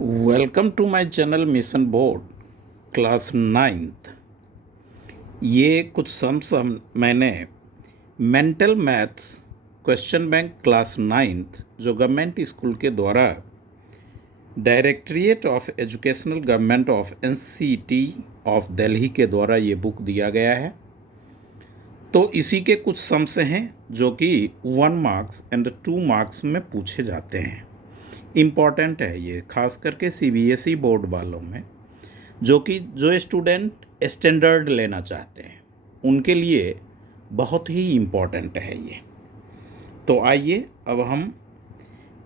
Welcome to my channel mission board class 9th। ये कुछ sums मैंने mental maths question bank class 9th जो government school के द्वारा directorate of educational government of NCT of Delhi के द्वारा ये बुक दिया गया है। तो इसी के कुछ सम्स हैं जो कि 1 मार्क्स एंड 2 मार्क्स में पूछे जाते हैं। इम्पॉर्टेंट है ये, खास करके सीबीएसई बोर्ड वालों में, जो स्टूडेंट स्टैंडर्ड लेना चाहते हैं उनके लिए बहुत ही इम्पॉर्टेंट है ये। तो आइए अब हम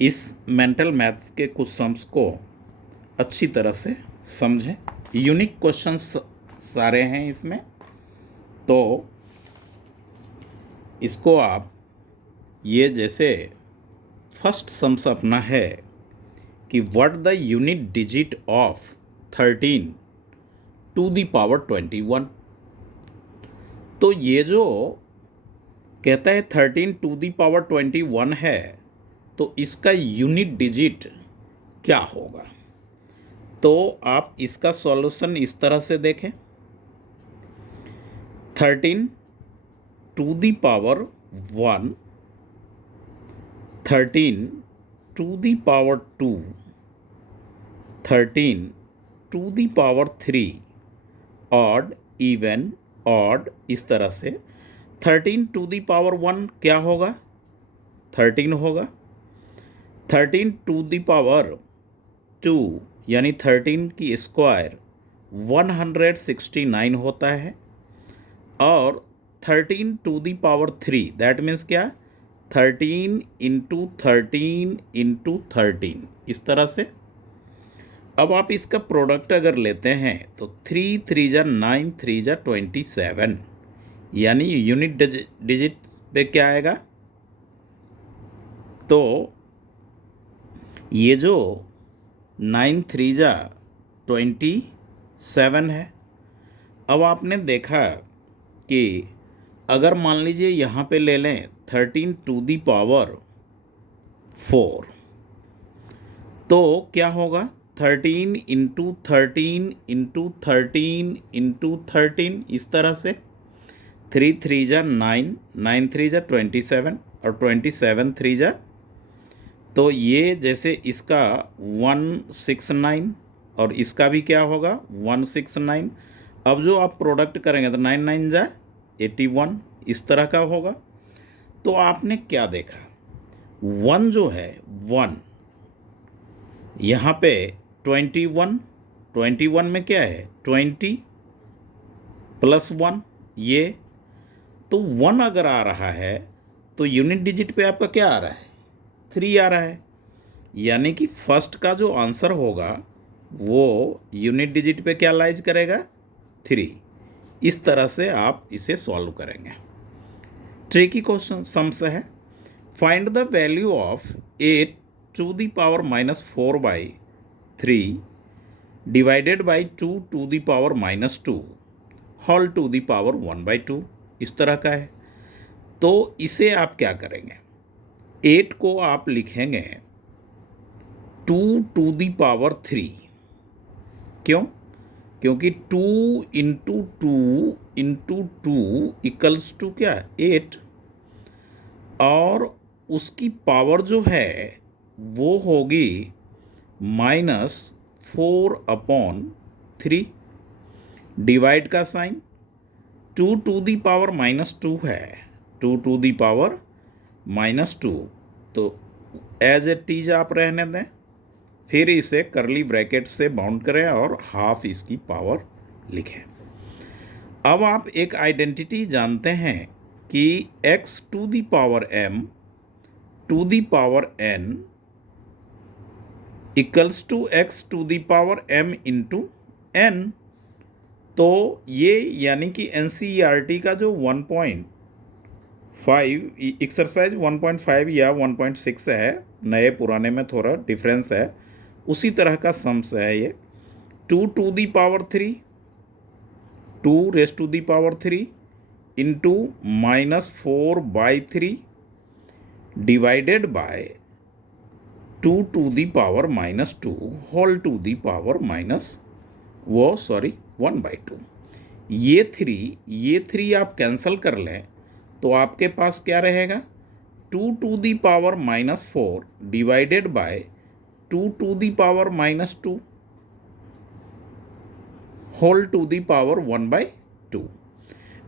इस मेंटल मैथ्स के कुछ सम्स को अच्छी तरह से समझें। यूनिक क्वेश्चंस सारे हैं इसमें, तो इसको आप ये जैसे फर्स्ट सम्स अपना है कि what the unit digit of 13 to the power 21। तो ये जो कहता है 13 टू द पावर 21 है, तो इसका यूनिट डिजिट क्या होगा। तो आप इसका सॉल्यूशन इस तरह से देखें, 13 to the power 1, 13 to the power 2, 13 to the power 3, odd even odd, इस तरह से 13 टू द पावर 1 क्या होगा, 13 होगा। 13 टू द पावर 2 यानी 13 की स्क्वायर 169 होता है, और 13 to the power 3 that means क्या, 13 इंटू 13 इंटू 13, इस तरह से। अब आप इसका प्रोडक्ट अगर लेते हैं तो 3 3 जा 9, 3 जा 27, यानी यूनिट डिजिट पे क्या आएगा। तो ये जो 9 3 जा 27 है। अब आपने देखा कि अगर मान लीजिए यहाँ पे ले लें 13 टू दी पावर 4, तो क्या होगा, 13 इंटू 13 इंटू 13 इंटू 13, इस तरह से। 3 3 जा 9, 9 3 जा 27, और 27 3 जा, तो ये जैसे इसका 169 और इसका भी क्या होगा 169। अब जो आप प्रोडक्ट करेंगे तो 9 9 जा 81, इस तरह का होगा। तो आपने क्या देखा, 1 जो है 1 यहाँ पे 21 में क्या है 20 प्लस 1, ये तो 1 अगर आ रहा है तो यूनिट डिजिट पे आपका क्या आ रहा है, 3 आ रहा है, यानी कि फर्स्ट का जो आंसर होगा वो यूनिट डिजिट पे क्या लाइज करेगा, 3। इस तरह से आप इसे सॉल्व करेंगे। ट्रिकी क्वेश्चन सम्स है, find the value of 8 to the power -4/3 divided by 2 to the power -2 whole to the power 1/2, इस तरह का है। तो इसे आप क्या करेंगे, 8 को आप लिखेंगे 2 टू द पावर 3, क्यों, क्योंकि 2 इंटू 2 इंटू 2 इक्वल्स टू क्या, 8, और उसकी पावर जो है वो होगी -4/3, डिवाइड का साइन, 2 टू दी पावर -2 है, 2 टू दी पावर -2, तो एज ए टीज आप रहने दें, फिर इसे करली ब्रैकेट से बाउंड करें और हाफ इसकी पावर लिखें। अब आप एक आइडेंटिटी जानते हैं कि x to the power m to the power n equals to x to the power m into n। तो ये यानी कि NCERT का जो 1.5 एक्सरसाइज 1.5 या 1.6 है, नए पुराने में थोड़ा डिफरेंस है, उसी तरह का सम्स है ये। 2 to the power 3, 2 raise to the power 3 into -4/3 divided by 2 to the power -2 whole to the power -1/2। ये थ्री आप कैंसिल कर लें तो आपके पास क्या रहेगा, 2 to the power -4 divided by 2 to the power -2 whole to the power 1/2।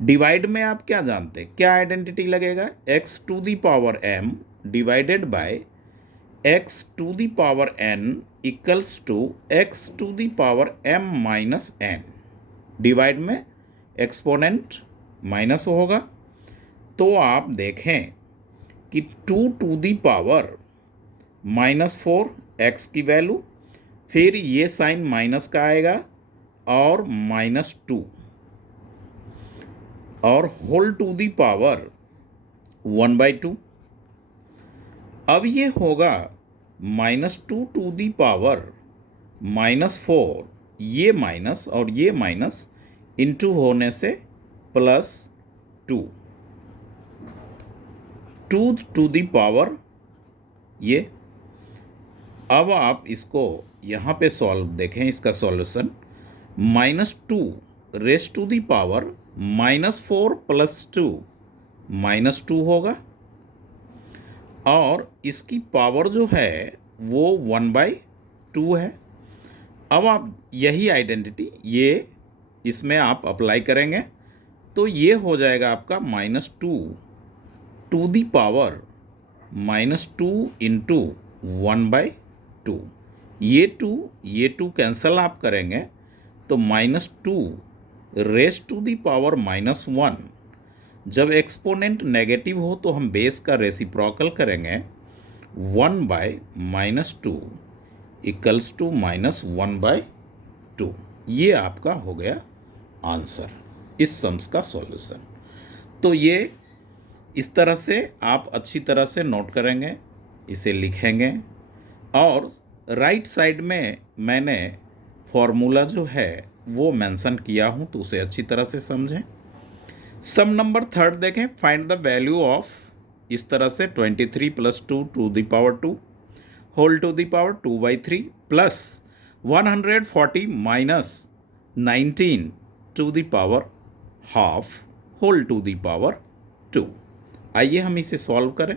Divide में आप क्या जानते हैं, क्या आइडेंटिटी लगेगा, x⁴m divided by x⁴n equals to x⁴m-n। Divide में एक्सपोनेंट माइनस होगा, तो आप देखें कि 2 to the power -4 x की वैल्यू, फिर ये साइन माइनस का आएगा और -2 और होल टू दी पावर 1/2। अब ये होगा -2 to the power -4, ये माइनस और ये माइनस इंटू होने से +2, 2 to the power ये। अब आप इसको यहाँ पे सॉल्व देखें, इसका solution -2 raise to the power -4 + 2 -2 होगा और इसकी पावर जो है वो 1/2 है। अब आप यही आइडेंटिटी ये इसमें आप अप्लाई करेंगे तो ये हो जाएगा आपका -2 to the power -2 इंटू 1/2। ये टू कैंसल आप करेंगे तो -2 रेज़ टू दी पावर -1। जब एक्सपोनेंट नेगेटिव हो तो हम बेस का रेसिप्रोकल करेंगे, 1/-2 इक्वल्स टू -1/2। ये आपका हो गया आंसर, इस सम्स का सॉल्यूशन। तो ये इस तरह से आप अच्छी तरह से नोट करेंगे, इसे लिखेंगे और राइट साइड में मैंने फॉर्मूला जो है वो मेंशन किया हूँ, तो उसे अच्छी तरह से समझें। सम नंबर थर्ड देखें, फाइंड द वैल्यू ऑफ, इस तरह से 23 + 2 to the power 2 whole to the power 2/3 plus 140 - 19 to the power ½ whole to the power 2। आइए हम इसे सॉल्व करें।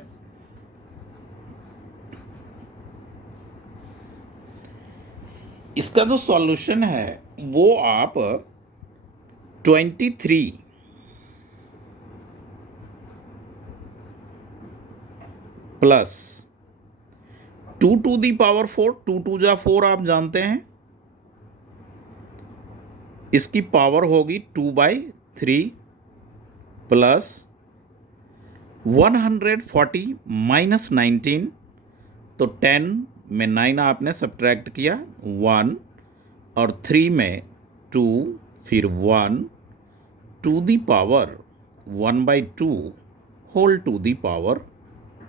इसका जो सॉल्यूशन है वो आप 23 प्लस 2 to the power 4, 2 2 जा 4 आप जानते हैं, इसकी पावर होगी 2/3 प्लस 140 - 19, तो 10 में 9 आपने सब्ट्रैक्ट किया, 1 और 3 में 2, फिर 1 to the power 1/2 whole to the power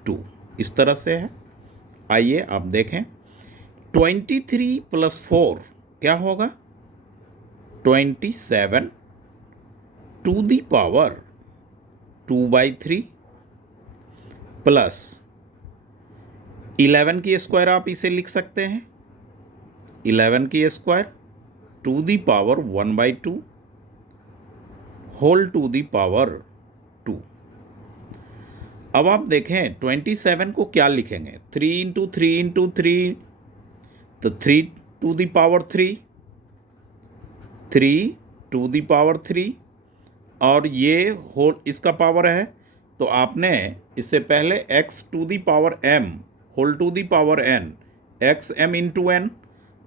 2, इस तरह से है। आइए आप देखें, 23 + 4 क्या होगा, 27 टू दी पावर 2/3 प्लस 11 की स्क्वायर आप इसे लिख सकते हैं, 11 की square to the power 1/2 whole to the power 2। अब आप देखें 27 को क्या लिखेंगे, 3 × 3 × 3, तो 3 to the power 3, 3 to the power 3 और ये होल इसका पावर है, तो आपने इससे पहले x⁴m whole to the power n, xm × n,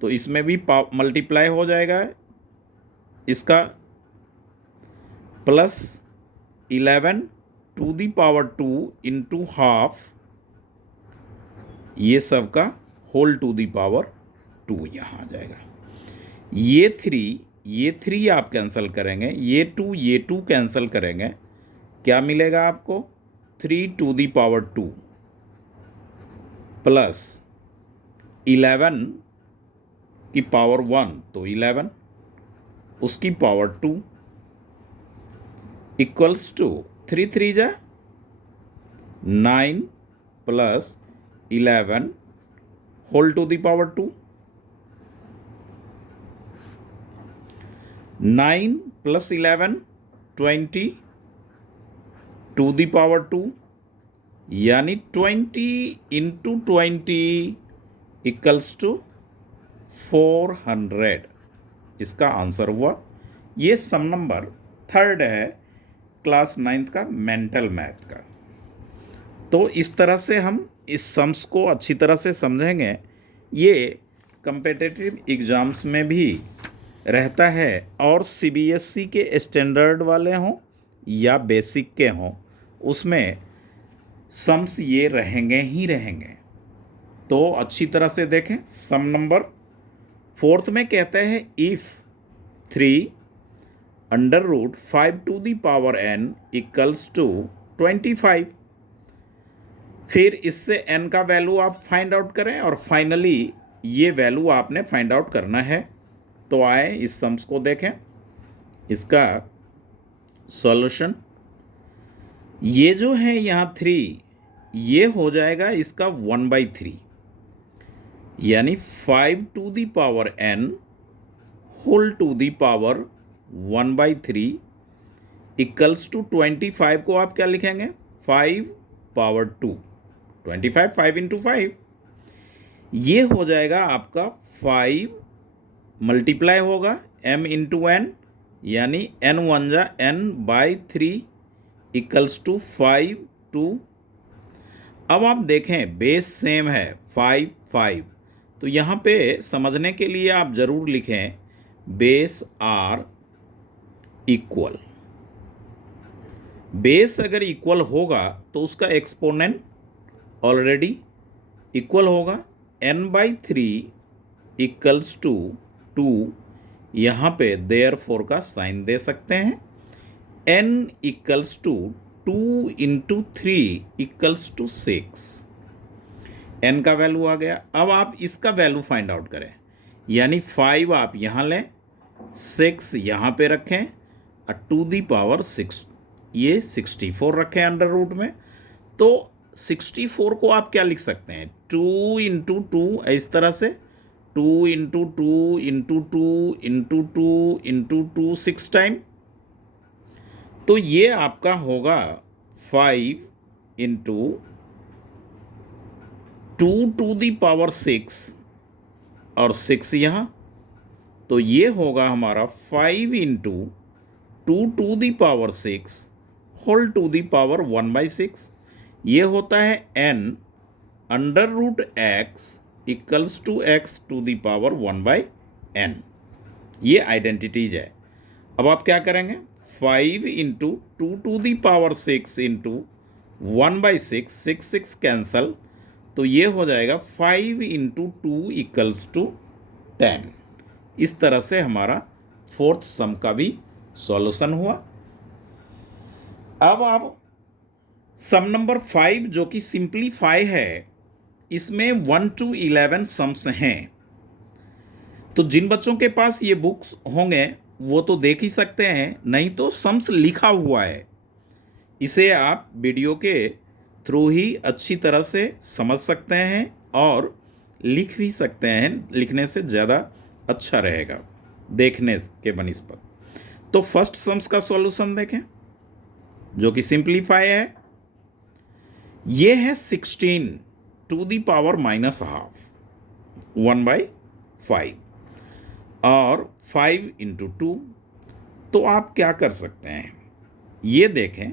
तो इसमें भी मल्टीप्लाई हो जाएगा इसका, प्लस 11 to the power 2 × ½ ये सब का होल टू दी पावर 2 यहाँ आ जाएगा। ये 3 आप कैंसिल करेंगे, ये 2 कैंसिल करेंगे, क्या मिलेगा आपको, 3 to the power 2 प्लस 11 की पावर 1, तो 11 उसकी पावर 2 इक्वल्स टू 3 3 जा 9 plus 11 whole to the power 2, 9 + 11 20 to the power 2, यानी 20 × 20 = 400। इसका आंसर हुआ। ये सम नंबर 3 है क्लास 9th का मेंटल मैथ का। तो इस तरह से हम इस सम्स को अच्छी तरह से समझेंगे। ये कम्पिटिटिव एग्ज़ाम्स में भी रहता है, और सीबीएसई के स्टैंडर्ड वाले हों या बेसिक के हों, उसमें सम्स ये रहेंगे ही रहेंगे। तो अच्छी तरह से देखें। सम नंबर 4th में कहते हैं if 3 √ 5 to the power n = 25। फिर इससे n का वैल्यू आप फाइंड आउट करें, और फाइनली ये वैल्यू आपने फाइंड आउट करना है। तो आए इस सम्स को देखें। इसका सॉल्यूशन ये जो है यहाँ 3, ये हो जाएगा इसका 1/3, यानी 5 to the power n whole to the power 1/3 = 25 को आप क्या लिखेंगे? 5 पावर 2, 25 5 × 5। ये हो जाएगा आपका 5 मल्टीप्लाई होगा m × n, यानी n 1 जा n/3 = 5 2। अब आप देखें बेस सेम है 5 5, तो यहाँ पे समझने के लिए आप ज़रूर लिखें बेस आर इक्वल। बेस अगर इक्वल होगा तो उसका एक्सपोनेंट ऑलरेडी इक्वल होगा। n/3 = 2, यहाँ पे देयरफॉर का साइन दे सकते हैं। n = 2 × 3 = 6। n का वैल्यू आ गया। अब आप इसका वैल्यू फाइंड आउट करें, यानी 5 आप यहाँ लें, 6 यहाँ पे रखें, और 2 द पावर 6 ये 64 रखें अंडर रूट में। तो 64 को आप क्या लिख सकते हैं? 2 × 2, इस तरह से 2 × 2 × 2 × 2 × 2 6 टाइम। तो ये आपका होगा 5 × 2 टू द पावर 6 और 6 यहाँ, तो ये होगा हमारा 5 × 2 to the power 6 whole to the power 1/6। ये होता है n √x = x to the power 1/n। ये आइडेंटिटीज है। अब आप क्या करेंगे? 5 × 2 टू द पावर 6 × 1/6, 6 6 कैंसल, तो ये हो जाएगा 5 × 2 = 10। इस तरह से हमारा 4th सम का भी सॉल्यूशन हुआ। अब आप सम नंबर 5 जो कि सिंप्लीफाई है, इसमें 1 to 11 सम्स हैं। तो जिन बच्चों के पास ये बुक्स होंगे वो तो देख ही सकते हैं, नहीं तो सम्स लिखा हुआ है। इसे आप वीडियो के थ्रू ही अच्छी तरह से समझ सकते हैं और लिख भी सकते हैं। लिखने से ज़्यादा अच्छा रहेगा देखने के बनिस्बत। तो फर्स्ट सम्स का सॉल्यूशन देखें जो कि सिंप्लीफाई है। ये है 16 टू द पावर -½ 1/5 और 5 × 2। तो आप क्या कर सकते हैं? ये देखें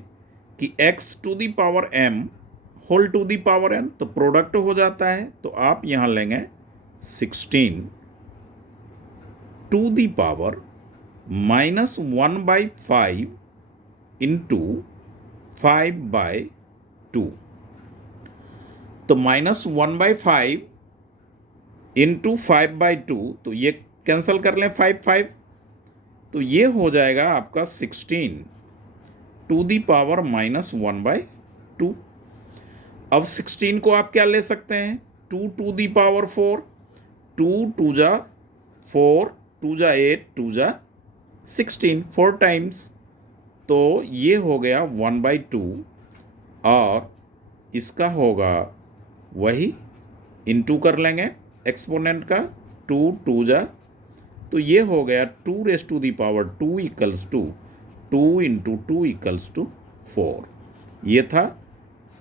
कि x to the power m whole to the power n, तो प्रोडक्ट हो जाता है। तो आप यहाँ लेंगे 16 टू द पावर -1/5 × 5/2। तो -1/5 × 5/2, तो ये कैंसिल कर लें 5 5, तो ये हो जाएगा आपका 16 टू द पावर -1/2। अब 16 को आप क्या ले सकते हैं? 2 टू द पावर 4, 2 2 जा 4, 2 जा 8, 2 जा 16, 4 टाइम्स। तो ये हो गया 1/2 और इसका होगा वही इनटू कर लेंगे एक्सपोनेंट का 2 2 जा, तो ये हो गया 2 equals to 2 into 2 equals to 4। ये था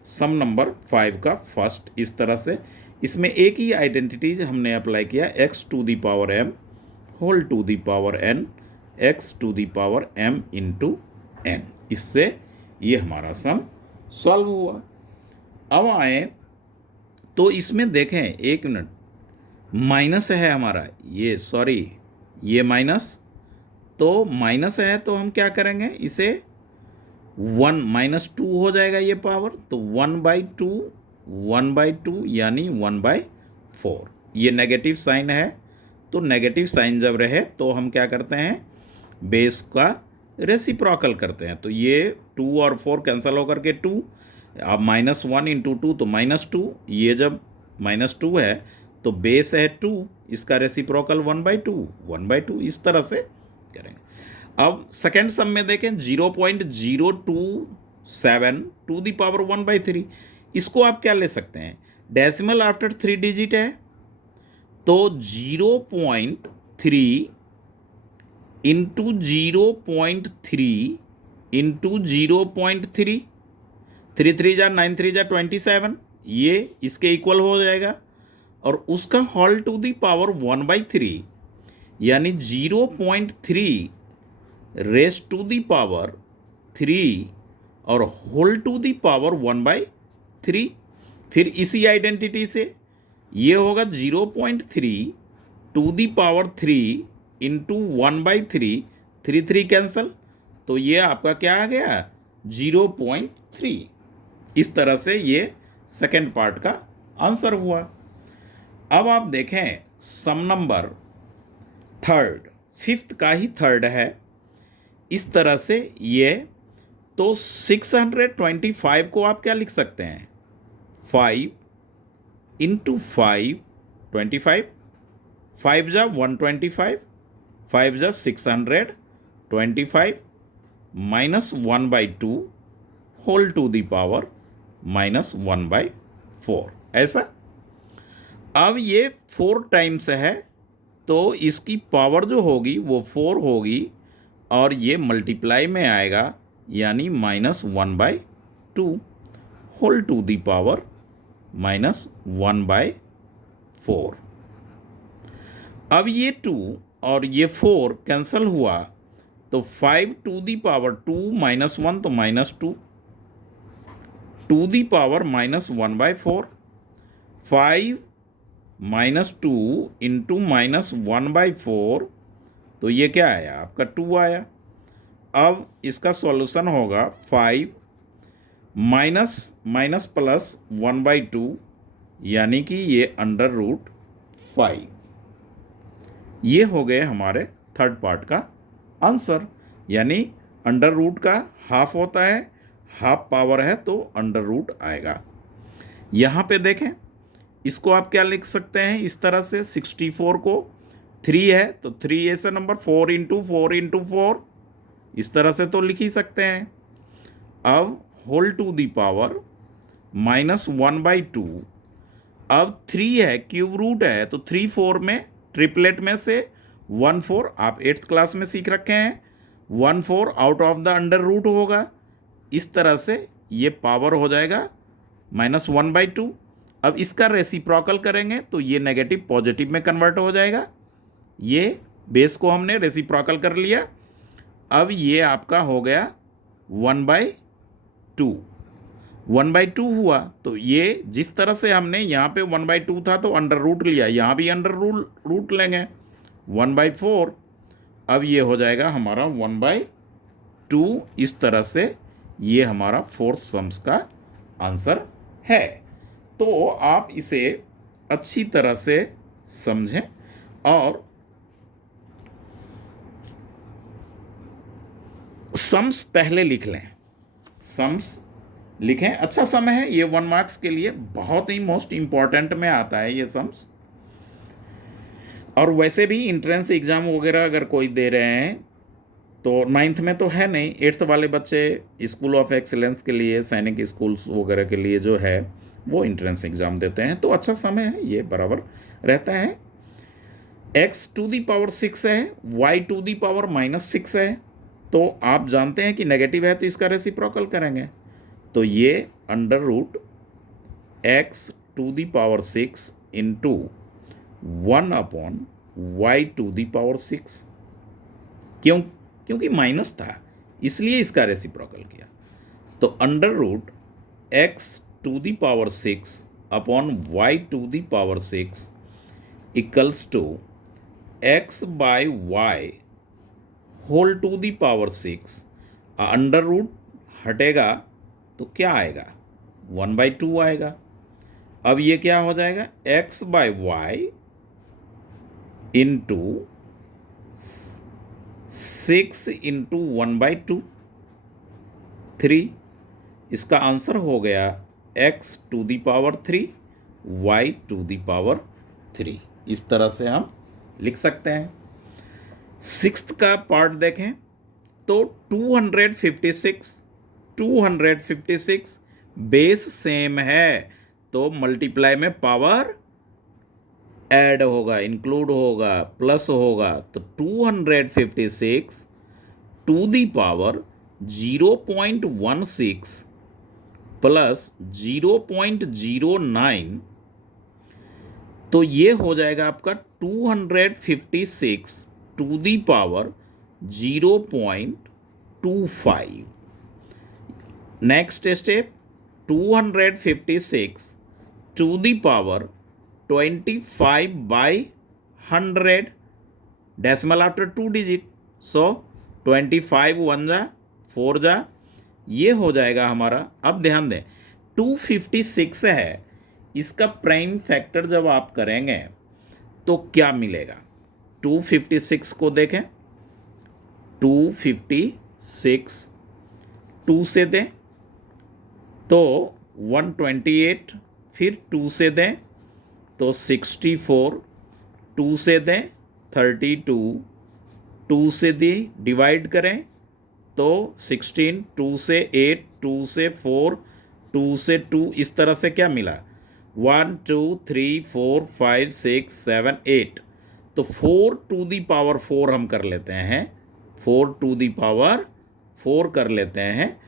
सम नंबर 5 का फर्स्ट। इस तरह से इसमें एक ही आइडेंटिटीज हमने अप्लाई किया, x to the power m whole to the power n, x to the power m into n। इससे ये हमारा सम सॉल्व हुआ। अब आए तो इसमें देखें, एक मिनट, माइनस है हमारा, ये माइनस, तो माइनस है तो हम क्या करेंगे, इसे 1 -2 हो जाएगा ये पावर, तो 1/2 यानी 1/4। ये नेगेटिव साइन है, तो नेगेटिव साइन जब रहे तो हम क्या करते हैं, बेस का रेसिप्रोकल करते हैं। तो ये 2 और 4 कैंसिल होकर के 2, अब -1 इंटू 2 तो -2, ये जब -2 है तो बेस है 2, इसका रेसिप्रोकल 1/2, इस तरह से करेंगे। अब सेकेंड सम में देखें 0.027 टू द पावर 1/3, इसको आप क्या ले सकते हैं, डेसिमल आफ्टर 3 डिजिट है, तो 0.3 इंटू 0.3 इंटू 0.3, 3 3 जा 9 3 जा 27, ये इसके इक्वल हो जाएगा। और उसका होल टू दी पावर 1/3 यानी 0.3 रेस टू दी पावर 3 और होल टू दी पावर 1/3। फिर इसी आइडेंटिटी से ये होगा 0.3 to the power 3 into 1/3, 3 3 cancel, तो ये आपका क्या आ गया, 0.3। इस तरह से ये सेकेंड पार्ट का आंसर हुआ। अब आप देखें सम नंबर थर्ड, फिफ्थ का ही थर्ड है। इस तरह से ये, तो 625 को आप क्या लिख सकते हैं, 5 इंटू 5 25, 5 जा 125, 5 जा 625 minus 1/2 whole to the power -1/4, ऐसा। अब ये 4 टाइम्स है, तो इसकी पावर जो होगी वो 4 होगी और ये मल्टीप्लाई में आएगा, यानी -1/2 होल टू दी पावर -1/4। अब ये 2 और ये 4 कैंसल हुआ, तो 5 टू दी पावर 2 -1 तो -2 टू दी पावर -1/4, 5 -2 इंटू -1/4, तो ये क्या आया आपका 2 आया। अब इसका सॉल्यूशन होगा 5 माइनस प्लस 1/2 यानी कि ये √5। ये हो गए हमारे थर्ड पार्ट का आंसर, यानी √ का हाफ होता है, हाफ पावर है तो √ आएगा। यहाँ पे देखें, इसको आप क्या लिख सकते हैं, इस तरह से 64 को 3 है तो 3 ऐसा नंबर 4 इंटू 4 इंटू 4, इस तरह से तो लिख ही सकते हैं। अब होल टू दी पावर -1/2, अब 3 है, क्यूब रूट है, तो 3 4 में ट्रिपलेट में से 1 4, आप 8th क्लास में सीख रखे हैं, 1 4 आउट ऑफ द √ होगा। इस तरह से ये पावर हो जाएगा -1/2। अब इसका रेसिप्रोकल करेंगे तो ये नेगेटिव पॉजिटिव में कन्वर्ट हो जाएगा। ये बेस को हमने रेसिप्रोकल कर लिया। अब ये आपका हो गया 1/2, 1/2 हुआ, तो ये जिस तरह से हमने यहाँ पे 1/2 था तो √ लिया, यहाँ भी √ लेंगे 1/4। अब ये हो जाएगा हमारा 1/2। इस तरह से ये हमारा फोर्थ सम्स का आंसर है। तो आप इसे अच्छी तरह से समझें और सम्स पहले लिख लें, सम्स लिखें। अच्छा सम है ये, 1 मार्क्स के लिए बहुत ही मोस्ट इम्पॉर्टेंट में आता है ये सम्स। और वैसे भी इंट्रेंस एग्ज़ाम वगैरह अगर कोई दे रहे हैं तो 9th में तो है नहीं, 8th वाले बच्चे स्कूल ऑफ एक्सीलेंस के लिए, सैनिक स्कूल्स वगैरह के लिए जो है वो इंट्रेंस एग्ज़ाम देते हैं, तो अच्छा समय है ये, बराबर रहता है। x टू दी पावर 6 है, y टू दी पावर -6 है, तो आप जानते हैं कि नेगेटिव है तो इसका रेसिप्रोकल करेंगे, तो ये under root x to the power 6 into 1 upon y to the power 6। क्योंकि माइनस था इसलिए इसका रेसिप्रोकल किया, तो under root x to the power 6 upon y to the power 6 equals to x by y whole to the power 6। Under root हटेगा तो क्या आएगा, 1/2 आएगा। अब ये क्या हो जाएगा, x by y into 6 into 1/2, 3। इसका आंसर हो गया x to the power 3 y to the power 3। इस तरह से हम लिख सकते हैं। सिक्स्थ का पार्ट देखें तो 256 बेस सेम है तो मल्टीप्लाई में पावर ऐड होगा, इंक्लूड होगा, प्लस होगा, तो 256 टू दी पावर 0.16 प्लस 0.09, तो ये हो जाएगा आपका 256 to the power 0.25। Next step 256 to the power 25/100, decimal after 2 digit, so 25 1 जा 4 जा, ये हो जाएगा हमारा। अब ध्यान दें 256 है, इसका प्राइम फैक्टर जब आप करेंगे तो क्या मिलेगा, 256 को देखें, 256 2 से दें तो 128, फिर 2 से दें तो 64, 2 से दें 32, 2 से डिवाइड करें तो 16, 2 से 8, 2 से 4, 2 से 2, इस तरह से क्या मिला 1 2 3 4 5 6 7 8, तो 4 टू दी पावर 4 हम कर लेते हैं, 4 टू दी पावर 4 कर लेते हैं,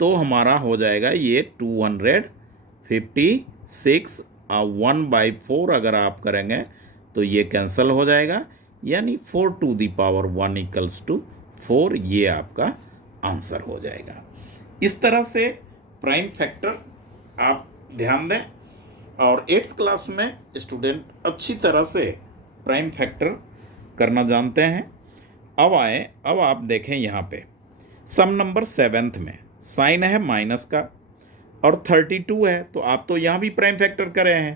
तो हमारा हो जाएगा ये 256। 1/4 अगर आप करेंगे तो ये कैंसिल हो जाएगा, यानी 4 to the power 1 equals to 4, ये आपका आंसर हो जाएगा। इस तरह से प्राइम फैक्टर आप ध्यान दें, और 8th क्लास में स्टूडेंट अच्छी तरह से प्राइम फैक्टर करना जानते हैं। अब आप देखें यहाँ पे सम नंबर 7th में साइन है माइनस का और 32 है, तो आप तो यहाँ भी प्राइम फैक्टर करे हैं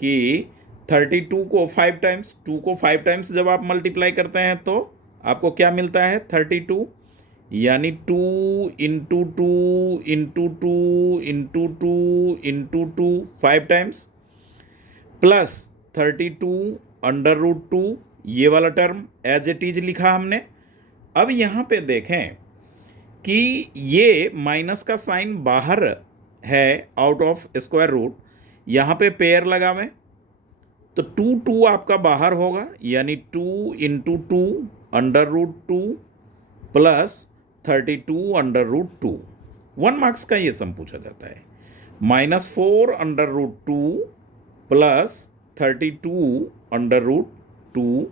कि 32 को 5 टाइम्स, 2 को 5 टाइम्स जब आप मल्टीप्लाई करते हैं तो आपको क्या मिलता है 32, यानी 2 into 2 into 2 into 2 into 2 5 times, plus 32 under root 2, ये वाला टर्म एज इट इज लिखा हमने। अब यहाँ पे देखें कि ये माइनस का साइन बाहर है आउट ऑफ स्क्वायर रूट, यहाँ पे पेयर लगावें तो 2 आपका बाहर होगा, यानी 2 into 2 under root 2 plus 32 under root 2। 1 marks का ये सम पूछा जाता है। -4 under root 2 plus 32 under root 2।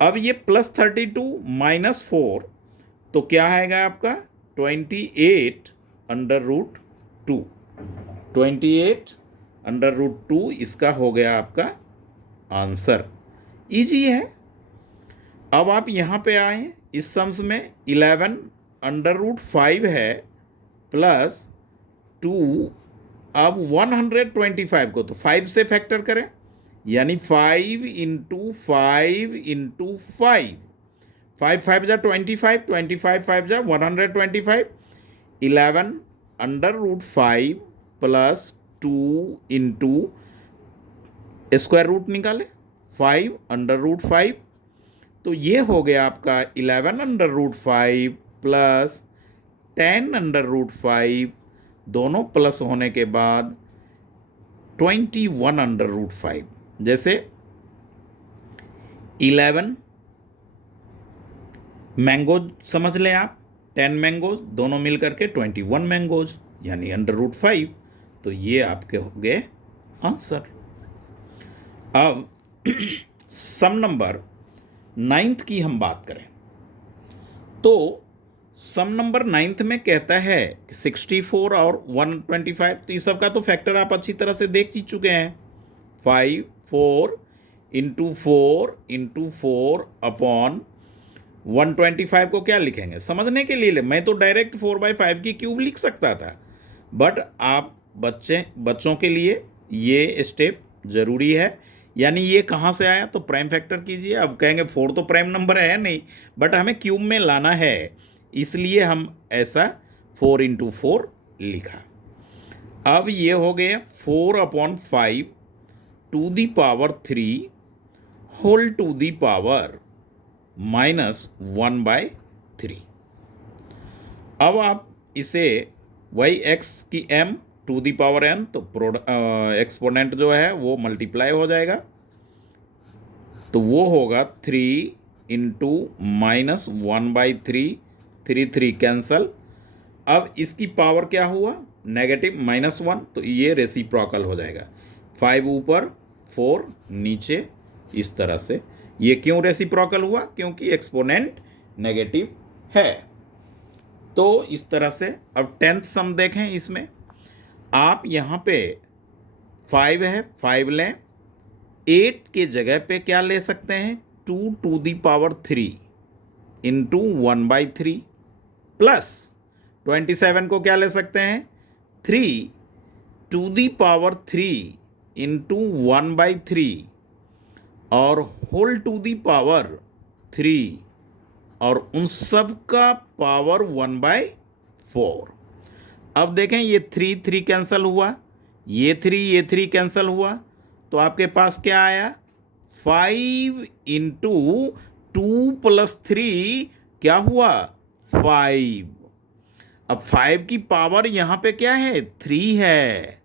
अब ये प्लस 32 -4 तो क्या आएगा आपका 28 अंडर रूट 2। 28 अंडर रूट 2 इसका हो गया आपका आंसर। इजी है। अब आप यहाँ पे आए, इस सम्स में 11 अंडर रूट 5 है प्लस 2। अब 125 को तो 5 से फैक्टर करें, यानी 5 इंटू 5 इंटू 5, 5 5 जा 25, 25 5 जा 125, 11 under root 5 plus 2 into square root निकाले 5 अंडर रूट 5, तो ये हो गया आपका 11 under root 5 plus 10 under root 5, दोनों प्लस होने के बाद 21 अंडर रूट 5। जैसे 11 मैंगोज समझ लें आप, 10 मैंगोज दोनों मिल करके 21 मैंगोज, यानी √5। तो ये आपके हो गए आंसर। अब सम नंबर 9th की हम बात करें तो सम नंबर 9th में कहता है कि 64 और 125, तो इस सब का तो फैक्टर आप अच्छी तरह से देख ही चुके हैं। 4 इंटू 4 अपॉन 125 को क्या लिखेंगे समझने के लिए मैं तो डायरेक्ट 4/5 की क्यूब लिख सकता था, बट आप बच्चों के लिए ये स्टेप ज़रूरी है। यानी ये कहाँ से आया, तो प्राइम फैक्टर कीजिए। अब कहेंगे 4 तो प्राइम नंबर है नहीं, बट हमें क्यूब में लाना है, इसलिए हम ऐसा 4 इंटू 4 लिखा। अब ये हो गया 4/5 to the power 3 whole to the power -1/3। अब आप इसे वही x की m to the power n, तो एक्सपोनेंट जो है वो मल्टीप्लाई हो जाएगा, तो वो होगा 3 इंटू -1/3, 3 कैंसल। अब इसकी पावर क्या हुआ, नेगेटिव -1, तो ये रेसिप्रोकल हो जाएगा। 5 ऊपर 4 नीचे, इस तरह से। ये क्यों रेसिप्रोकल हुआ, क्योंकि एक्सपोनेंट नेगेटिव है। तो इस तरह से अब 10th सम देखें। इसमें आप यहाँ पे 5 है, 5 लें, 8 के जगह पे क्या ले सकते हैं, 2 to the power 3 into 1/3 plus 27 को क्या ले सकते हैं, 3 टू दी पावर 3 इंटू 1/3 और होल टू दी पावर 3 और उन सब का पावर 1/4। अब देखें ये 3 कैंसिल हुआ, ये 3 कैंसिल हुआ, तो आपके पास क्या आया, 5 इंटू 2 + 3 क्या हुआ, 5। अब 5 की पावर यहाँ पे क्या है, 3 है,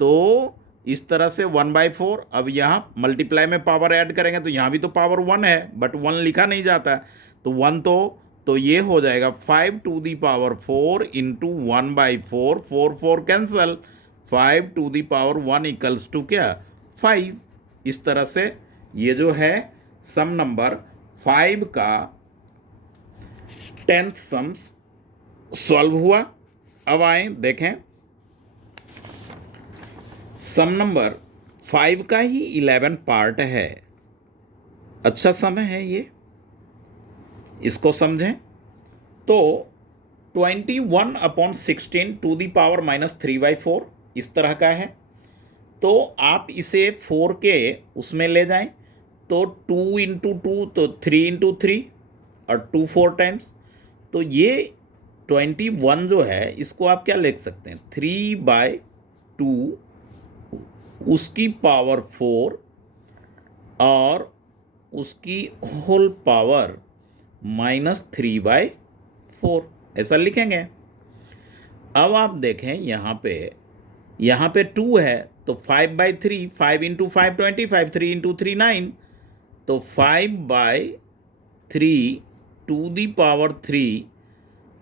तो इस तरह से 1/4। अब यहाँ मल्टीप्लाई में पावर ऐड करेंगे तो यहाँ भी तो पावर 1 है, बट 1 लिखा नहीं जाता, तो 1 तो ये हो जाएगा 5 to the power 4 into 1/4, 4 cancel, 5 to the power 1 equals to क्या, 5। इस तरह से ये जो है सम नंबर 5 का 10th सम सॉल्व हुआ। अब आए देखें सम नंबर 5 का ही 11 पार्ट है। अच्छा सम है ये, इसको समझें। तो 21/16 टू दी पावर -3/4 इस तरह का है। तो आप इसे 4 के उसमें ले जाएं, तो 2 इंटू 2 तो 3 इंटू 3 और 2 4 टाइम्स, तो ये 21 जो है इसको आप क्या लिख सकते हैं, 3/2 उसकी पावर 4 और उसकी होल पावर -3/4 ऐसा लिखेंगे। अब आप देखें यहाँ पे 2 है, तो 5/3, 5 इंटू 5 25, 3 इंटू 3 9, तो 5/3 टू दी पावर 3,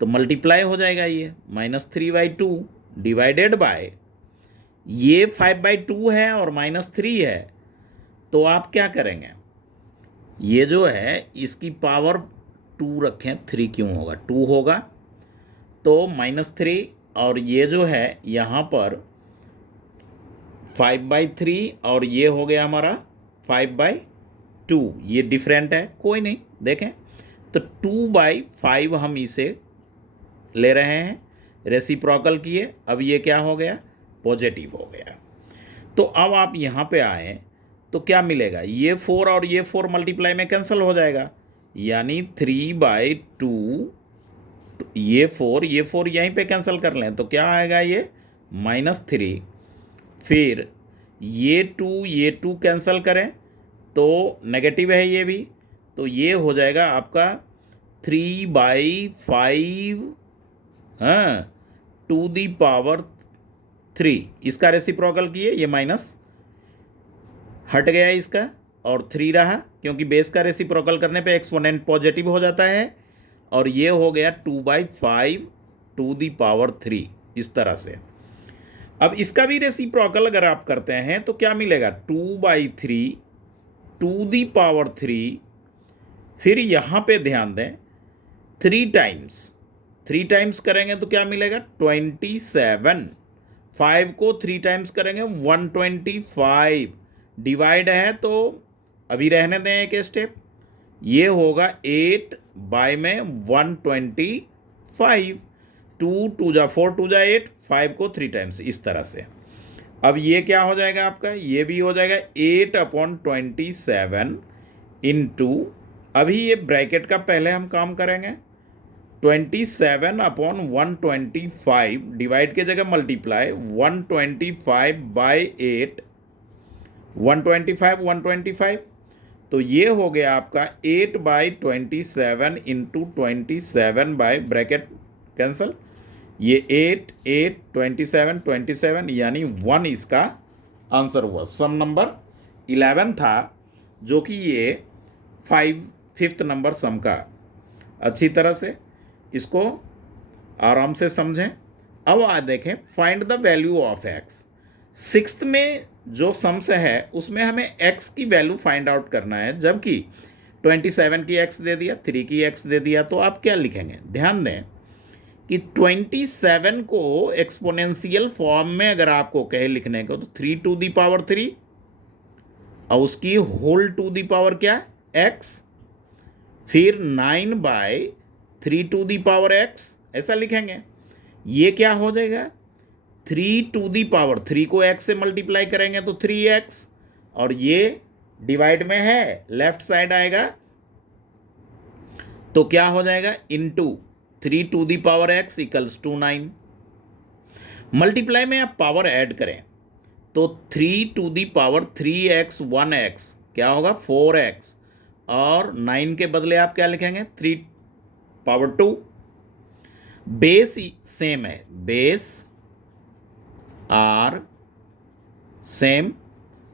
तो मल्टीप्लाई हो जाएगा ये -3/2 डिवाइडेड बाय ये 5/2 है और -3 है, तो आप क्या करेंगे, ये जो है इसकी पावर 2 रखें, 3 क्यों होगा, 2 होगा, तो -3, और ये जो है यहाँ पर 5/3 और ये हो गया हमारा 5/2, ये डिफरेंट है, कोई नहीं, देखें तो 2/5 हम इसे ले रहे हैं, रेसिप्रोकल किए, अब ये क्या हो गया, पॉजिटिव हो गया। तो अब आप यहाँ पे आए तो क्या मिलेगा, ये 4 और ये 4 मल्टीप्लाई में कैंसिल हो जाएगा, यानी 3/2, ये 4 यहीं पे कैंसिल कर लें तो क्या आएगा, ये -3, फिर ये 2 कैंसिल करें तो नेगेटिव है ये भी, तो ये हो जाएगा आपका 3/5 हाँ टू दी पावर 3, इसका रेसिप्रोकल किए, ये माइनस हट गया इसका, और 3 रहा, क्योंकि बेस का रेसिप्रोकल करने पे एक्सपोनेंट पॉजिटिव हो जाता है, और ये हो गया 2/5 टू दी पावर 3, इस तरह से। अब इसका भी रेसिप्रोकल अगर आप करते हैं तो क्या मिलेगा, 2/3 टू दी पावर 3, फिर यहाँ पे ध्यान दें 3 टाइम्स करेंगे तो क्या मिलेगा, 27। 5 को 3 टाइम्स करेंगे 125, डिवाइड है तो अभी रहने दें एक स्टेप, ये होगा 8 बाय में 125, 2 2 जा 4 2 जा 8, 5 को 3 टाइम्स, इस तरह से। अब ये क्या हो जाएगा आपका, ये भी हो जाएगा 8/27 इंटू, अभी ये ब्रैकेट का पहले हम काम करेंगे, 27/125, डिवाइड की जगह मल्टीप्लाई, 125/8, 125, तो ये हो गया आपका 8/27 इंटू 27 बाय ब्रैकेट कैंसल, ये 8 8 27 27, यानी 1 इसका आंसर हुआ। सम नंबर 11 था, जो कि ये 5th नंबर सम का। अच्छी तरह से इसको आराम से समझें। अब आ देखें, find the value of x. 6th में जो सम्स है उसमें हमें एक्स की वैल्यू फाइंड आउट करना है, जबकि 27 की एक्स दे दिया, 3 की एक्स दे दिया, तो आप क्या लिखेंगे, ध्यान दें कि 27 को एक्सपोनेंशियल फॉर्म में अगर आपको कहे लिखने को, तो 3 टू दी पावर 3 और उसकी होल टू दी पावर क्या, एक्स, फिर 9/3 टू दी पावर एक्स, ऐसा लिखेंगे। ये क्या हो जाएगा, 3 टू दी पावर 3 को x से मल्टीप्लाई करेंगे तो 3x, और ये डिवाइड में है, लेफ्ट साइड आएगा तो क्या हो जाएगा, into 3 to the power x equals to 9। Multiply में आप पावर ऐड करें तो 3 to the power 3x 1x क्या होगा, 4x, और 9 के बदले आप क्या लिखेंगे, 3 पावर 2। बेस सेम है, बेस आर सेम,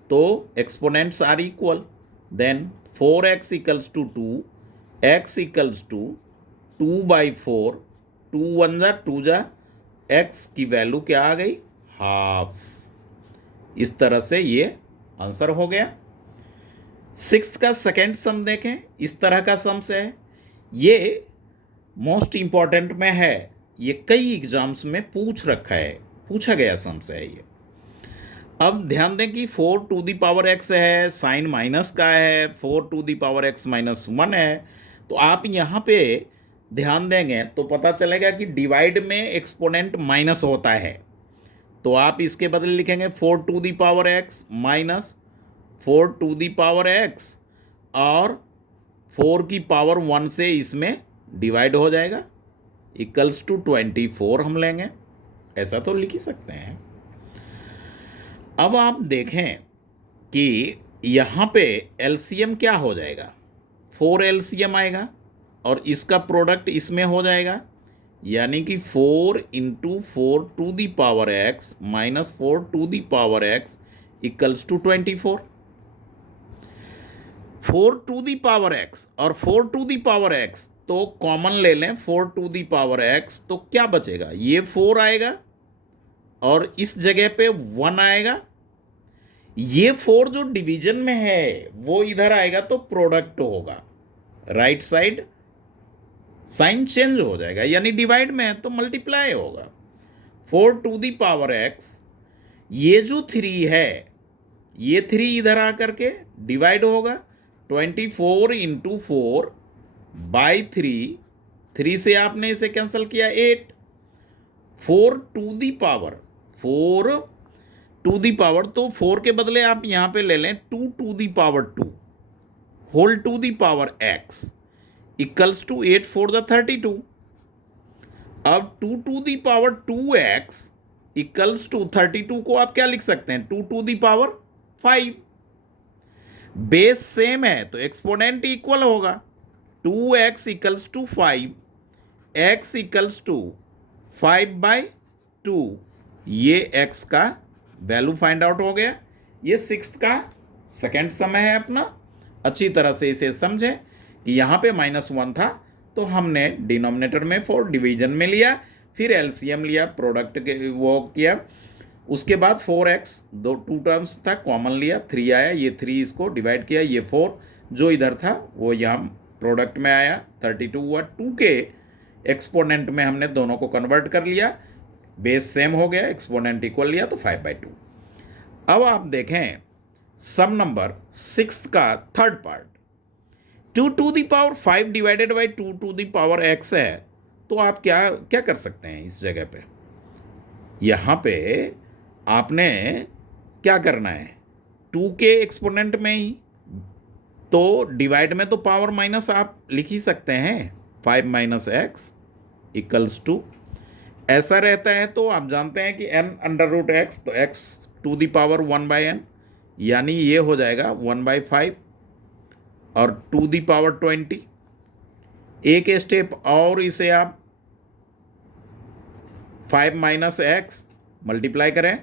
तो exponents are equal, then 4x equals to 2, x equals to 2/4, 2 1 जा 2 जा, x की वैल्यू क्या आ गई, हाफ। इस तरह से ये आंसर हो गया। 6th का सेकेंड सम देखें, इस तरह का सम्स है, ये मोस्ट इंपॉर्टेंट में है, ये कई एग्जाम्स में पूछा गया सम्स है ये। अब ध्यान दें कि 4 टू दी पावर x है, साइन माइनस का है, 4 to the power x minus 1 है, तो आप यहाँ पे ध्यान देंगे तो पता चलेगा कि डिवाइड में एक्सपोनेंट माइनस होता है, तो आप इसके बदले लिखेंगे 4 to the power x minus 4 to the power x, और 4 की पावर 1 से इसमें डिवाइड हो जाएगा, इक्वल्स टू 24 हम लेंगे, ऐसा तो लिख ही सकते हैं। अब आप देखें कि यहाँ पे एलसीएम क्या हो जाएगा, 4 एलसीएम आएगा और इसका प्रोडक्ट इसमें हो जाएगा, यानी कि 4 into 4 to the power x minus 4 to the power x equals to 24। 4 to the power x और 4 टू दी पावर x तो कॉमन ले लें, 4 टू दी पावर x, तो क्या बचेगा, ये 4 आएगा और इस जगह पे 1 आएगा, ये 4 जो डिवीजन में है वो इधर आएगा तो प्रोडक्ट होगा, राइट साइड साइन चेंज हो जाएगा, यानी डिवाइड में है तो मल्टीप्लाई होगा। 4 टू दी पावर x, ये जो 3 है ये 3 इधर आकर के डिवाइड होगा, 24 इंटू 4 बाई 3 से आपने इसे कैंसिल किया 8, 4 to the power 4 to the power, तो 4 के बदले आप यहाँ पे ले लें 2 to the power 2 whole to the power x equals to 8 4 द 32। अब 2 to the power 2x equals to 32 को आप क्या लिख सकते हैं, 2 to the power 5। Base same है तो एक्सपोनेंट इक्वल होगा, 2x equals to 5, x equals to 5/2, ये x का वैल्यू फाइंड आउट हो गया। ये 6th का सेकेंड समय है अपना। अच्छी तरह से इसे समझें कि यहाँ पे -1 था तो हमने डिनोमिनेटर में 4 डिवीजन में लिया, फिर एलसीएम लिया, प्रोडक्ट के वो किया, उसके बाद 4x टू टर्म्स था कॉमन लिया, 3 आया, ये 3 इसको डिवाइड किया, ये 4 जो इधर था वो यहाँ प्रोडक्ट में आया, 32 हुआ। 2 के एक्सपोनेंट में हमने दोनों को कन्वर्ट कर लिया, बेस सेम हो गया, एक्सपोनेंट इक्वल लिया तो 5/2। अब आप देखें सम नंबर 6 का third part, 2 to the power 5 divided by 2 to the power x है, तो आप क्या क्या कर सकते हैं इस जगह पे? यहाँ पे आपने क्या करना है, 2 के एक्सपोनेंट में ही तो डिवाइड में तो पावर माइनस आप लिख ही सकते हैं, 5 माइनस एक्स इक्वल्स टू, ऐसा रहता है तो आप जानते हैं कि n अंडर रूट एक्स, तो x to the power 1/n, यानी ये हो जाएगा 1/5 और टू द पावर 20। एक स्टेप और इसे आप 5 माइनस एक्स मल्टीप्लाई करें,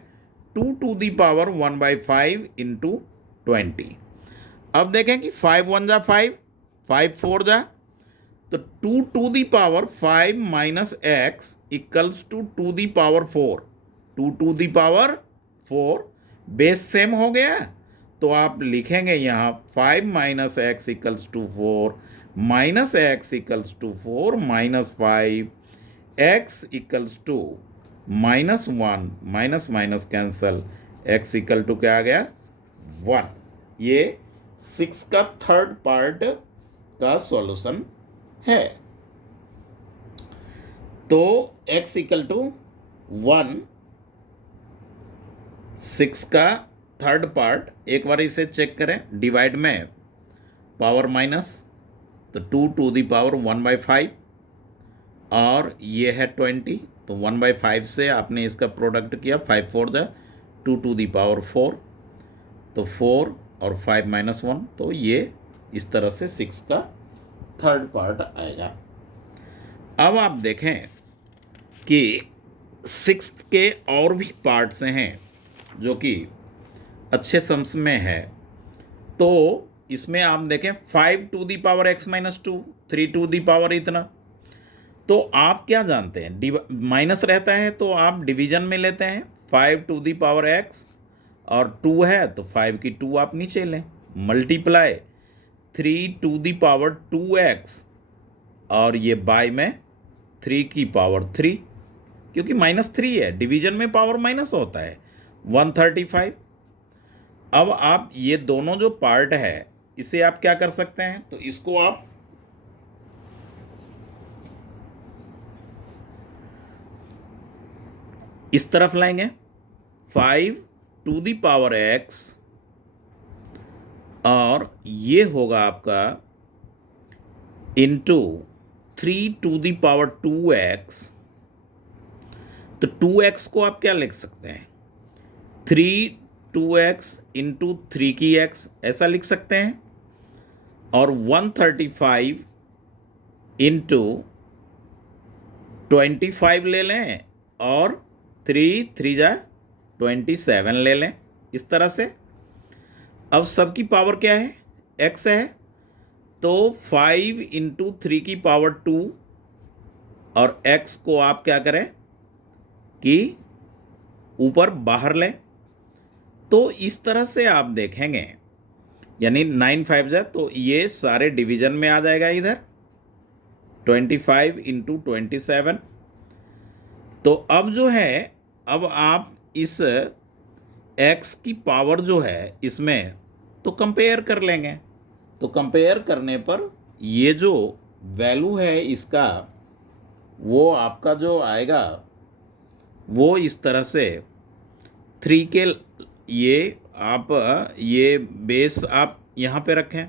2 टू द पावर 1/5 इंटू 20। अब देखें कि 5 1 जा 5, 5 4 जा, तो 2 to the power 5 minus x equals to 2 the power 4, 2 to the power 4, base same हो गया, तो आप लिखेंगे यहाँ 5 minus x equals to 4 minus x equals to 4 minus 5 x equals to -1, minus minus cancel, x equal to क्या आ गया 1। ये 6 का थर्ड पार्ट का सॉल्यूशन है। तो x इक्वल टू 1, 6 का थर्ड पार्ट, एक बार इसे चेक करें, डिवाइड में पावर माइनस, तो 2 टू द पावर 1/5 और ये है 20, तो 1/5 से आपने इसका प्रोडक्ट किया, 5 4 जा 2 टू द पावर 4, तो 4 और 5 माइनस 1, तो ये इस तरह से 6 का थर्ड पार्ट आएगा। अब आप देखें कि 6 के और भी पार्ट्स हैं जो कि अच्छे सम्स में है, तो इसमें आप देखें 5 to the power x minus 2, 3 to the power इतना, तो आप क्या जानते हैं, माइनस रहता है तो आप डिवीजन में लेते हैं, 5 टू दी पावर x और 2 है तो 5 की 2 आप नीचे लें, multiply 3 to the power 2x और ये बाय में 3 की पावर 3, क्योंकि -3 है, डिवीजन में पावर माइनस होता है, 135। अब आप ये दोनों जो पार्ट है इसे आप क्या कर सकते हैं, तो इसको आप इस तरफ लाएंगे, 5 टू दी पावर x और ये होगा आपका into 3 to the power 2x, तो 2x को आप क्या लिख सकते हैं, 3 2x इंटू 3 की x ऐसा लिख सकते हैं, और 135 इंटू 25 ले लें और 3 3 जा 27 ले लें, इस तरह से। अब सबकी पावर क्या है, x है, तो 5 इंटू 3 की पावर 2 और x को आप क्या करें कि ऊपर बाहर लें, तो इस तरह से आप देखेंगे, यानी 9 5 जा, तो ये सारे डिवीजन में आ जाएगा इधर, 25 इंटू 27। तो अब जो है, अब आप इस x की पावर जो है इसमें तो कंपेयर कर लेंगे, तो कंपेयर करने पर ये जो वैल्यू है इसका, वो आपका जो आएगा वो इस तरह से 3 के, ये आप ये बेस आप यहाँ पे रखें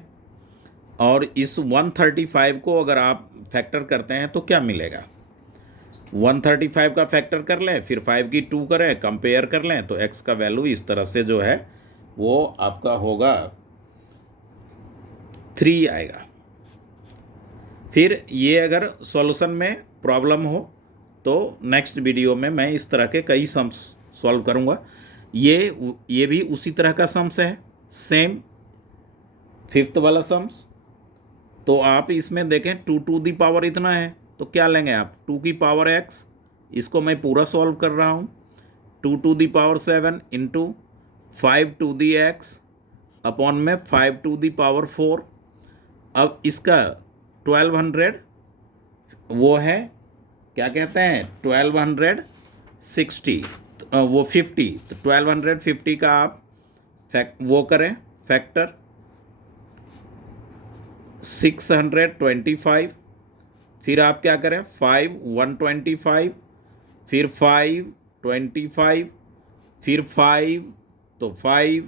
और इस 135 को अगर आप फैक्टर करते हैं तो क्या मिलेगा, 135 का फैक्टर कर लें, फिर 5 की 2 करें, कंपेयर कर लें, तो x का वैल्यू इस तरह से जो है वो आपका होगा 3 आएगा। फिर ये अगर सॉल्यूशन में प्रॉब्लम हो तो नेक्स्ट वीडियो में मैं इस तरह के कई सम्स सॉल्व करूँगा। ये भी उसी तरह का सम्स है, सेम। फिफ्थ वाला सम्स, तो आप इसमें देखें 2 टू दी पावर इतना है, तो क्या लेंगे आप 2 की पावर x, इसको मैं पूरा सॉल्व कर रहा हूँ, 2 to the power 7 into 5 to the x upon में 5 टू दी पावर 4। अब इसका 1200 वो है, क्या कहते हैं 1260, वो 50, तो 1250 का आप वो करें फैक्टर 625, फिर आप क्या करें 5 125, फिर 5 25, फिर 5, तो 5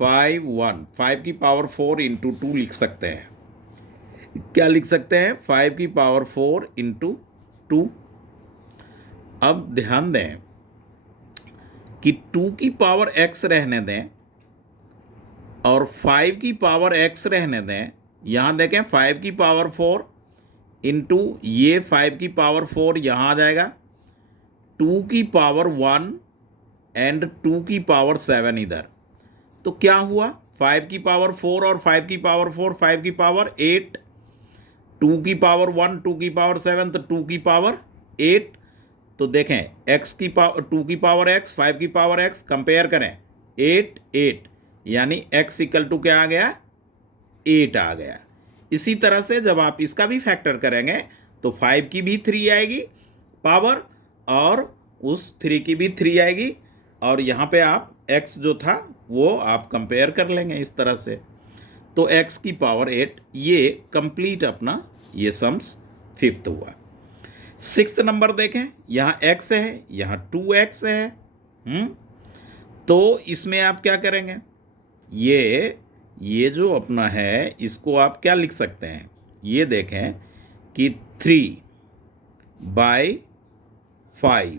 5 1, 5 की पावर 4 इंटू 2 लिख सकते हैं। क्या लिख सकते हैं 5 की पावर 4 इंटू 2। अब ध्यान दें कि 2 की पावर x रहने दें और 5 की पावर x रहने दें। यहाँ देखें 5 की पावर 4 इंटू ये 5 की पावर 4 यहाँ आ जाएगा, 2 की पावर 1 एंड 2 की पावर 7 इधर, तो क्या हुआ 5 की पावर 4 और 5 की पावर 4, 5 की पावर 8, 2 की पावर 1, 2 की पावर 7, तो 2 की पावर 8। तो देखें x की पावर 2 की पावर x, 5 की पावर x, कंपेयर करें 8 8, यानी x इक्वल टू क्या आ गया 8 आ गया। इसी तरह से जब आप इसका भी फैक्टर करेंगे तो 5 की भी 3 आएगी पावर और उस 3 की भी 3 आएगी, और यहाँ पे आप x जो था वो आप कंपेयर कर लेंगे इस तरह से, तो x की पावर 8। ये कंप्लीट अपना ये सम्स फिफ्थ हुआ। सिक्स्थ नंबर देखें, यहाँ x है, यहाँ 2x है। तो इसमें आप क्या करेंगे, ये जो अपना है इसको आप क्या लिख सकते हैं, ये देखें कि 3/5,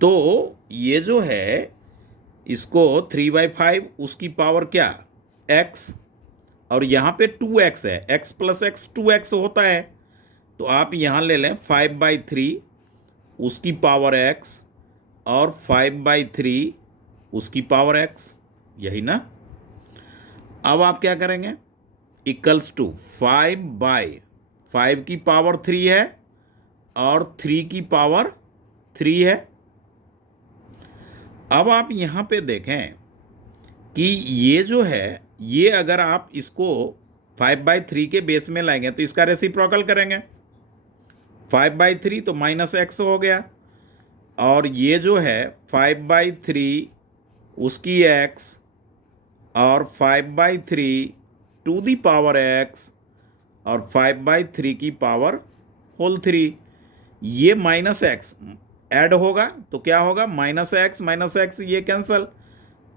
तो ये जो है इसको 3/5 उसकी पावर क्या x, और यहाँ पे 2x है, x प्लस x 2x होता है, तो आप यहाँ ले लें 5/3 उसकी पावर x और 5/3 उसकी पावर x, यही ना। अब आप क्या करेंगे इक्वल्स टू 5/5 की पावर 3 है और 3 की पावर 3 है। अब आप यहाँ पे देखें कि ये जो है ये अगर आप इसको 5/3 के बेस में लाएंगे तो इसका रेसिप्रोकल करेंगे, 5/3 तो -x हो गया, और ये जो है 5/3 उसकी x और 5/3 टू दी पावर x और 5/3 की पावर होल 3, ये -x ऐड होगा तो क्या होगा -x ये कैंसल,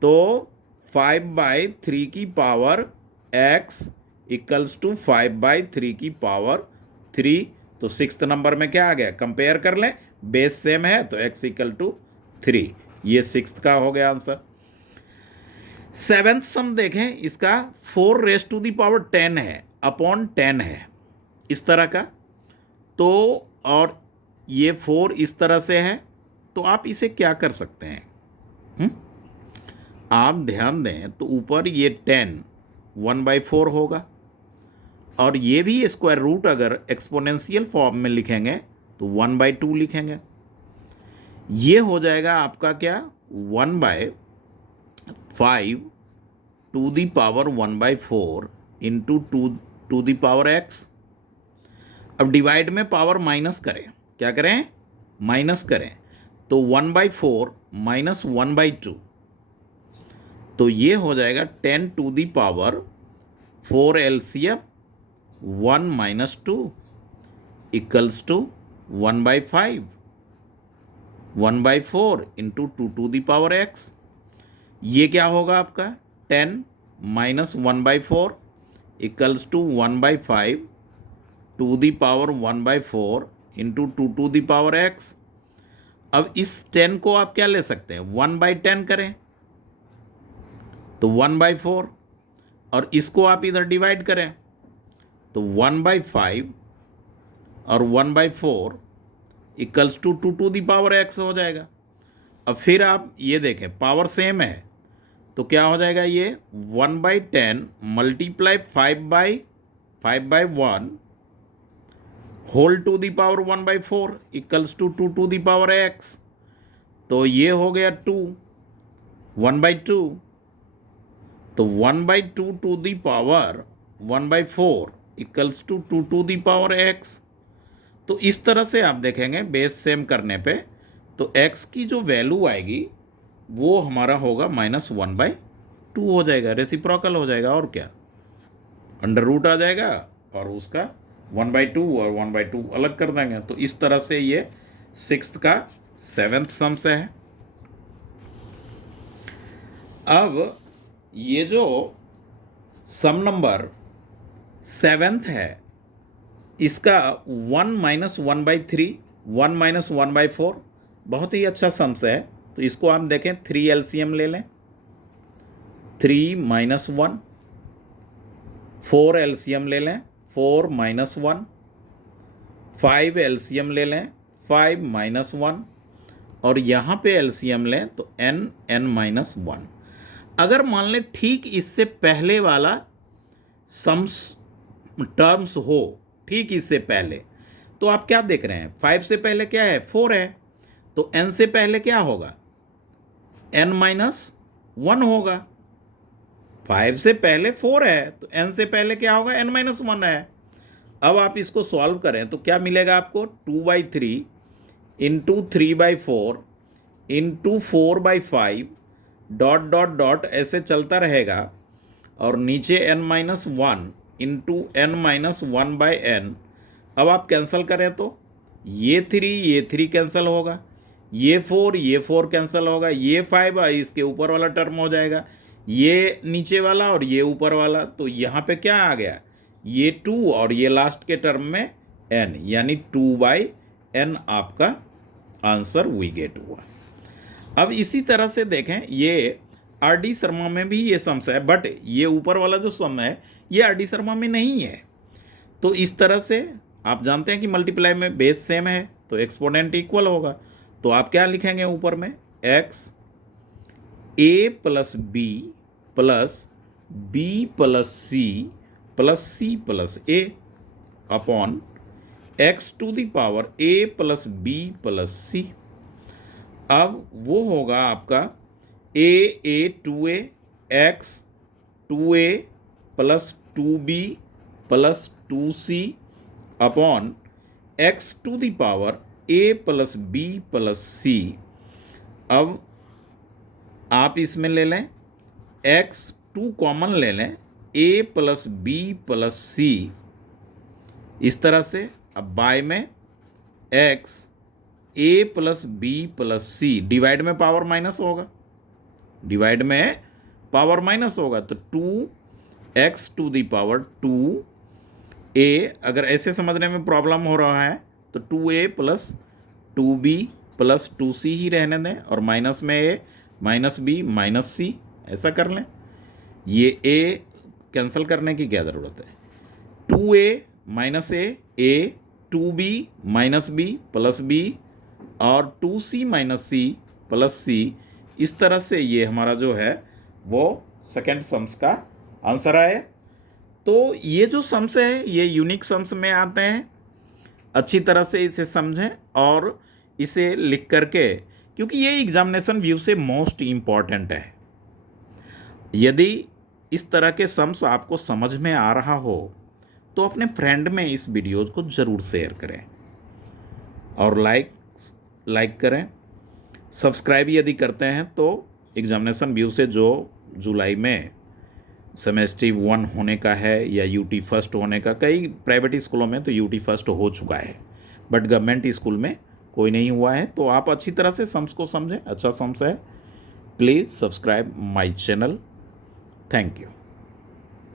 तो 5/3 की पावर x इक्वल्स टू 5/3 की पावर 3। तो सिक्स्थ नंबर में क्या आ गया, कंपेयर कर लें, बेस सेम है तो x इक्वल टू 3, ये सिक्स्थ का हो गया आंसर। सेवेंथ सम देखें, इसका 4⁻10 है अपॉन 10 है इस तरह का, तो और ये 4 इस तरह से है, तो आप इसे क्या कर सकते हैं, आप ध्यान दें तो ऊपर ये 10 1/4 होगा, और ये भी स्क्वायर रूट अगर एक्सपोनेंशियल फॉर्म में लिखेंगे तो 1/2 लिखेंगे, ये हो जाएगा आपका क्या 1/5 to the power 1/4 into 2 to the power x। अब डिवाइड में पावर माइनस करें, क्या करें माइनस करें, तो 1/4 माइनस 1/2, तो ये हो जाएगा 10 to the power 4 LCM 1 - 2 equals to 1/5, 1/4 into 2 to the power x। ये क्या होगा आपका 10 - 1/4 equals to 1/5 to the power 1/4 into 2 to the power x। अब इस 10 को आप क्या ले सकते हैं 1/10 करें तो 1/4, और इसको आप इधर डिवाइड करें तो 1/5 और 1/4 equals to 2 to the power x हो जाएगा। अब फिर आप ये देखें पावर सेम है तो क्या हो जाएगा ये 1/10 multiply 5/1 whole to the power 1/4 equals to 2 to the power x। तो ये हो गया 2 1/2, तो 1/2 to the power 1/4 equals to 2 to the power x। तो इस तरह से आप देखेंगे बेस सेम करने पे तो x की जो वैल्यू आएगी वो हमारा होगा -1/2 हो जाएगा, रेसिप्रोकल हो जाएगा और क्या, अंडर रूट आ जाएगा और उसका 1/2 और 1/2 अलग कर देंगे। तो इस तरह से ये 6th का 7th सम से है। अब ये जो सम नंबर 7th है इसका 1 - 1/3 1 - 1/4 बहुत ही अच्छा सम्स है। तो इसको हम देखें 3 LCM ले लें, 3 - 1, 4 LCM ले लें, 4 - 1, 5 LCM ले लें, 5 - 1 और यहाँ पे LCM लें तो n - 1। अगर मान लें ठीक इससे पहले वाला सम्स टर्म्स हो, ठीक इससे पहले, तो आप क्या देख रहे हैं 5 से पहले क्या है 4 है, तो n से पहले क्या होगा n - 1 होगा। 5 से पहले 4 है तो n से पहले क्या होगा n - 1 है। अब आप इसको सॉल्व करें तो क्या मिलेगा आपको 2/3 into 3/4 into 4/5 dot dot dot ऐसे चलता रहेगा और नीचे n - 1 इंटू n - 1/n। अब आप कैंसिल करें तो ये 3 कैंसिल होगा, ये 4 कैंसिल होगा, ये 5 इसके ऊपर वाला टर्म हो जाएगा, ये नीचे वाला और ये ऊपर वाला। तो यहाँ पे क्या आ गया ये 2 और ये लास्ट के टर्म में n, यानी 2/n आपका आंसर वी गेट हुआ। अब इसी तरह से देखें ये RD शर्मा में भी ये सम्स है, बट ये ऊपर वाला जो सम है ये RD शर्मा में नहीं है। तो इस तरह से आप जानते हैं कि मल्टीप्लाई में बेस सेम है तो एक्सपोनेंट इक्वल होगा। तो आप क्या लिखेंगे ऊपर में x a + b + b + c + c + a upon x to the power a + b + c। अब वो होगा आपका a 2a x 2a + 2b + 2c upon x to the power a + b + c। अब आप इसमें ले लें x 2 कॉमन ले लें a + b + c इस तरह से। अब बाय में x a + b + c divide में पावर माइनस होगा, डिवाइड में पावर माइनस होगा तो 2x to the power 2a। अगर ऐसे समझने में प्रॉब्लम हो रहा है तो 2a + 2b + 2c ही रहने दें और माइनस में a -b -c ऐसा कर लें। ये a कैंसिल करने की क्या ज़रूरत है, 2a - a 2b - b + b और 2c - c + c। इस तरह से ये हमारा जो है वो सेकेंड सम्स का आंसर आया। तो ये जो सम्स है ये यूनिक सम्स में आते हैं, अच्छी तरह से इसे समझें और इसे लिख करके, क्योंकि ये एग्जामिनेशन व्यू से मोस्ट इम्पॉर्टेंट है। यदि इस तरह के सम्स आपको समझ में आ रहा हो तो अपने फ्रेंड में इस वीडियोज़ को ज़रूर शेयर करें और लाइक करें। सब्सक्राइब यदि करते हैं तो एग्जामिनेशन व्यू से जो जुलाई में सेमेस्टर 1 होने का है या यूटी फर्स्ट होने का, कई प्राइवेट स्कूलों में तो यूटी फर्स्ट हो चुका है बट गवर्नमेंट स्कूल में कोई नहीं हुआ है। तो आप अच्छी तरह से सम्स को समझें, अच्छा सम्स है। Please subscribe my channel. Thank you.